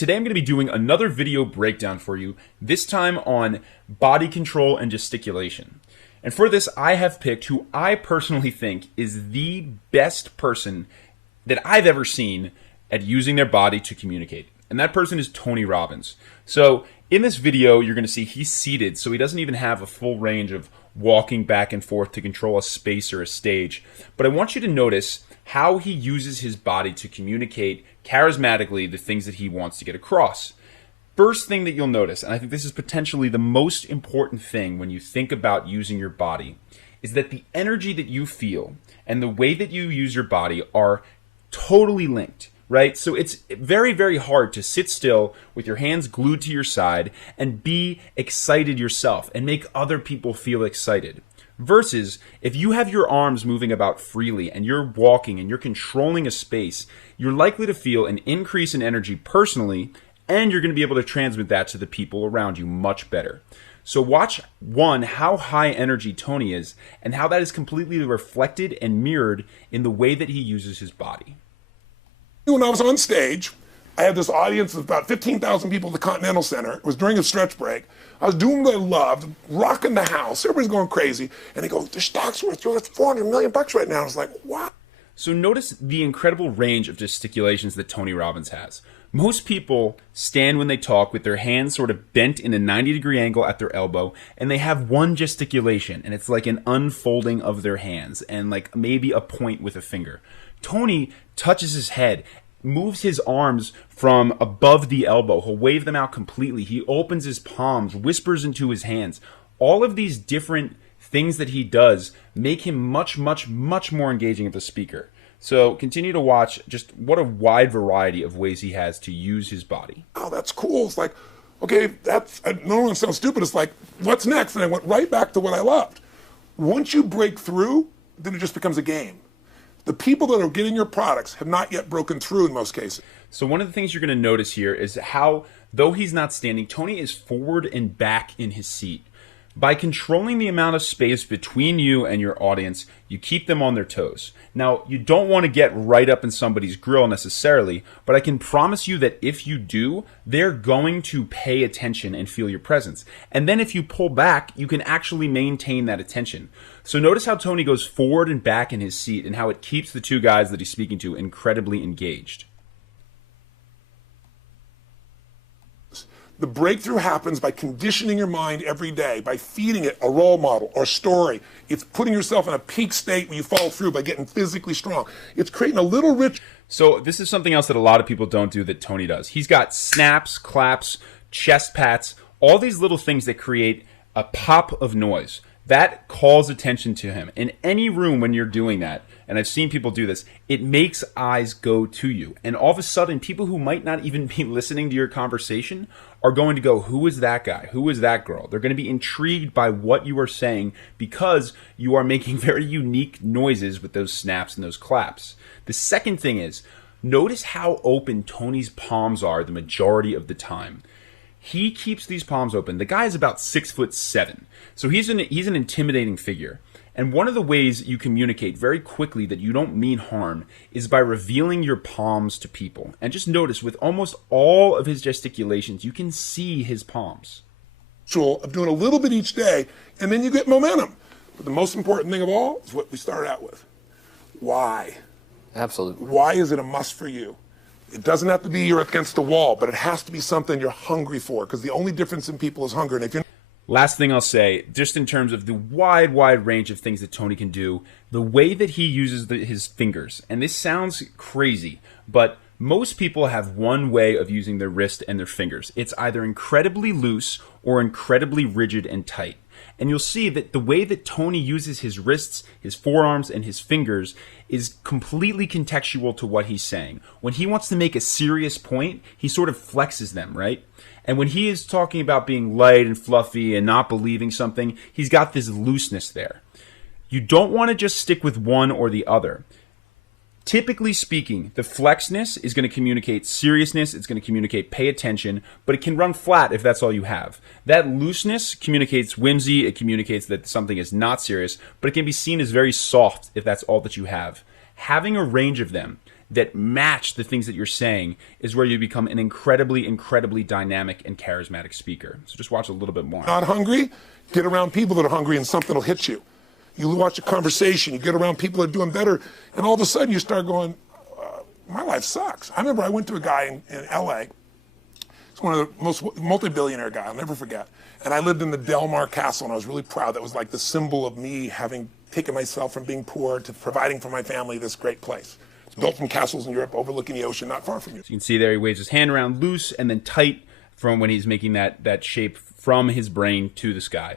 Today I'm going to be doing another video breakdown for you, this time on body control and gesticulation. And for this, I have picked who I personally think is the best person that I've ever seen at using their body to communicate. And that person is Tony Robbins. So in this video, you're going to see he's seated, so he doesn't even have a full range of walking back and forth to control a space or a stage. But I want you to notice how he uses his body to communicate charismatically the things that he wants to get across. First thing that you'll notice, and I think this is potentially the most important thing when you think about using your body, is that the energy that you feel and the way that you use your body are totally linked, right? So it's very, very hard to sit still with your hands glued to your side and be excited yourself and make other people feel excited. Versus if you have your arms moving about freely and you're walking and you're controlling a space, you're likely to feel an increase in energy personally, and you're going to be able to transmit that to the people around you much better. So watch, one, how high energy Tony is and how that is completely reflected and mirrored in the way that he uses his body. When I was on stage, I had this audience of about 15,000 people at the Continental Center. It was during a stretch break. I was doing what I loved, rocking the house. Everybody's going crazy. And they go, the stock's worth $400 million right now. I was like, what? So notice the incredible range of gesticulations that Tony Robbins has. Most people stand when they talk with their hands sort of bent in a 90-degree angle at their elbow, and they have one gesticulation, and it's like an unfolding of their hands and like maybe a point with a finger. Tony touches his head, moves his arms from above the elbow. He'll wave them out completely. He opens his palms, whispers into his hands. All of these different things that he does make him much, much, much more engaging of a speaker. So continue to watch just what a wide variety of ways he has to use his body. Oh, that's cool. It's like, okay, that's, I don't want to sound stupid. It's like, what's next? And I went right back to what I loved. Once you break through, then it just becomes a game. The people that are getting your products have not yet broken through in most cases. So one of the things you're going to notice here is how, though he's not standing, Tony is forward and back in his seat. By controlling the amount of space between you and your audience, you keep them on their toes. Now, you don't want to get right up in somebody's grill necessarily, but I can promise you that if you do, they're going to pay attention and feel your presence. And then if you pull back, you can actually maintain that attention. So notice how Tony goes forward and back in his seat and how it keeps the two guys that he's speaking to incredibly engaged. The breakthrough happens by conditioning your mind every day, by feeding it a role model or story. It's putting yourself in a peak state where you follow through by getting physically strong. It's creating a little rich. So this is something else that a lot of people don't do that Tony does. He's got snaps, claps, chest pats, all these little things that create a pop of noise. That calls attention to him. In any room when you're doing that, and I've seen people do this, it makes eyes go to you. And all of a sudden, people who might not even be listening to your conversation are going to go, who is that guy? Who is that girl? They're going to be intrigued by what you are saying because you are making very unique noises with those snaps and those claps. The second thing is, notice how open Tony's palms are the majority of the time. He keeps these palms open. The guy is about 6'7", so he's an intimidating figure. And one of the ways you communicate very quickly that you don't mean harm is by revealing your palms to people. And just notice, with almost all of his gesticulations, you can see his palms. Of doing a little bit each day, and then you get momentum. But the most important thing of all is what we started out with. Why? Absolutely. Why is it a must for you? It doesn't have to be you're against the wall, but it has to be something you're hungry for, because the only difference in people is hunger. And if you're Last thing I'll say, just in terms of the wide range of things that Tony can do, the way that he uses his fingers, and this sounds crazy, but most people have one way of using their wrist and their fingers. It's either incredibly loose or incredibly rigid and tight. And you'll see that the way that Tony uses his wrists, his forearms, and his fingers is completely contextual to what he's saying. When he wants to make a serious point, he sort of flexes them, right? And when he is talking about being light and fluffy and not believing something, he's got this looseness there. You don't want to just stick with one or the other. Typically speaking, the flexness is going to communicate seriousness, it's going to communicate pay attention, but it can run flat if that's all you have. That looseness communicates whimsy, it communicates that something is not serious, but it can be seen as very soft if that's all that you have. Having a range of them that match the things that you're saying is where you become an incredibly, incredibly dynamic and charismatic speaker. So just watch a little bit more. Not hungry? Get around people that are hungry and something will hit you. You watch a conversation, you get around people that are doing better, and all of a sudden you start going, my life sucks. I remember I went to a guy in LA. He's one of the most multi-billionaire guy, I'll never forget. And I lived in the Del Mar Castle, and I was really proud. That was like the symbol of me having taken myself from being poor to providing for my family this great place. It's built from castles in Europe overlooking the ocean, not far from you. So you can see there he waves his hand around loose and then tight from when he's making that shape from his brain to the sky.